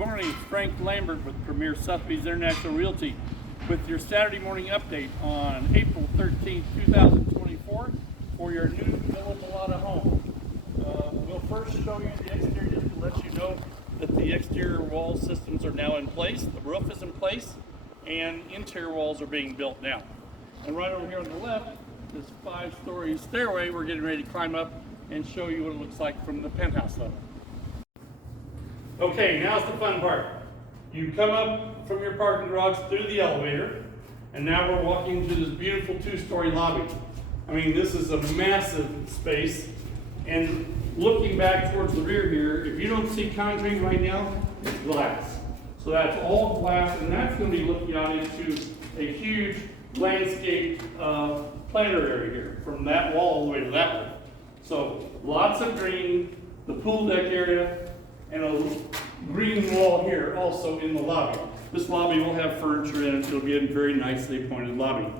morning, it's Frank Lambert with Premier Sotheby's International Realty with your Saturday morning update on April 13th, 2024 for your new BALLADA home. We'll first show you the exterior just to let you know that the exterior wall systems are now in place, the roof is in place, and interior walls are being built now. And right over here on the left, this 5-story stairway we're getting ready to climb up and show you what it looks like from the penthouse level. Okay, now's the fun part. You come up from your parking garage through the elevator, and now we're walking to this beautiful 2-story lobby. I mean, this is a massive space, and looking back towards the rear here, if you don't see concrete right now, it's glass. So that's all glass, and that's going to be looking out into a huge landscape planter area here, from that wall all the way to that one. So lots of green, the pool deck area, and a green wall here also in the lobby. This lobby will have furniture in it, so it'll be a very nicely appointed lobby.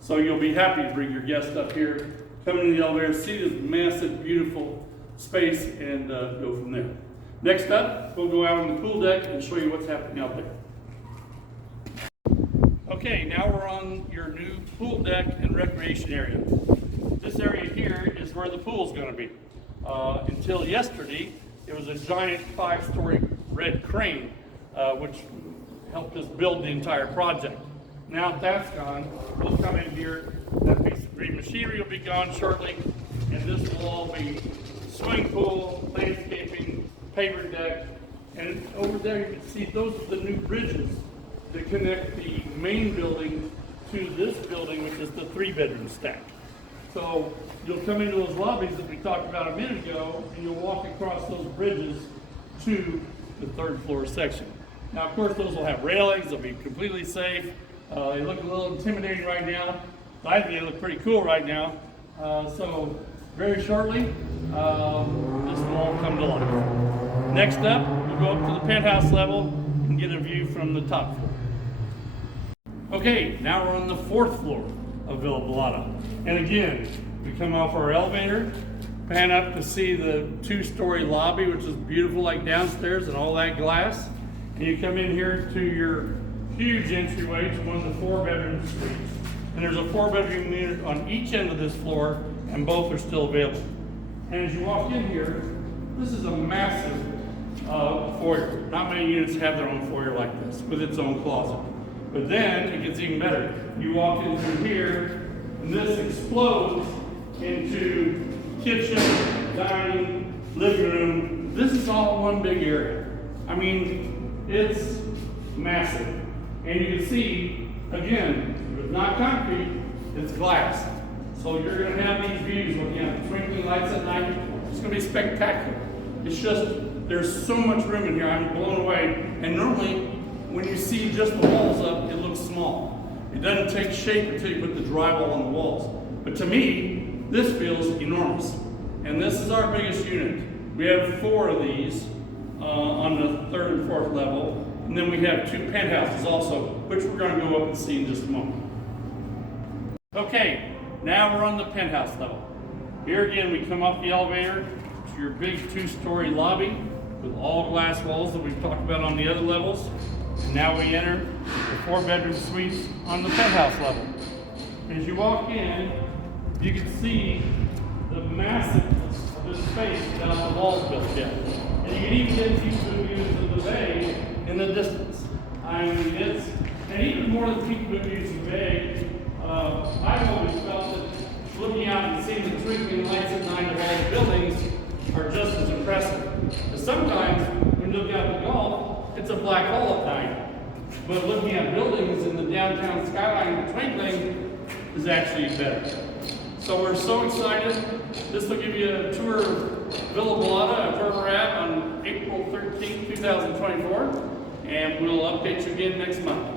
So you'll be happy to bring your guests up here, come into the elevator, see this massive, beautiful space, and go from there. Next up, we'll go out on the pool deck and show you what's happening out there. Okay, now we're on your new pool deck and recreation area. This area here is where the pool's going to be. Until yesterday, it was a giant 5-story red crane, which helped us build the entire project. Now that's gone, we'll come in here, that piece of green machinery will be gone shortly, and this will all be swimming pool, landscaping, paver deck, and over there you can see those are the new bridges that connect the main building to this building, which is the 3-bedroom stack. So you'll come into those lobbies that we talked about a minute ago, and you'll walk across those bridges to the 3rd floor section. Now, of course, those will have railings. They'll be completely safe. They look a little intimidating right now. I think they look pretty cool right now. So very shortly, this will all come to life. Next up, we'll go up to the penthouse level and get a view from the top floor. Okay, now we're on the 4th floor of Villa BALLADA. And again, we come off our elevator, pan up to see the 2-story lobby, which is beautiful like downstairs and all that glass. And you come in here to your huge entryway to one of the 4-bedroom suites. And there's a 4-bedroom unit on each end of this floor, and both are still available. And as you walk in here, this is a massive foyer. Not many units have their own foyer like this, with its own closet. But then it gets even better. You walk in through here, and this explodes into kitchen, dining, living room. This is all one big area. I mean, it's massive. And you can see, again, it's not concrete, it's glass. So you're going to have these views looking at the twinkling lights at night. It's going to be spectacular. It's just, there's so much room in here. I'm blown away. And normally, when you see just the walls up, it looks small. It doesn't take shape until you put the drywall on the walls. But to me, this feels enormous. And this is our biggest unit. We have 4 of these on the 3rd and 4th level. And then we have 2 penthouses also, which we're going to go up and see in just a moment. Okay, now we're on the penthouse level. Here again, we come off the elevator to your big 2-story lobby with all glass walls that we've talked about on the other levels. And now we enter the 4-bedroom suites on the penthouse level. As you walk in, you can see the massiveness of this space without the walls built yet. And you can even get peekaboo views of the bay in the distance. I mean, it's, and even more than peekaboo views of the bay, I've always felt that looking out and seeing the twinkling lights at night of all the buildings are just as impressive. But sometimes when you look out at the Gulf, it's a black hole at night. But looking at buildings in the downtown skyline twinkling is actually better. So we're so excited. This will give you a tour of Villa BALLADA, where we're at on April 13th, 2024. And we'll update you again next month.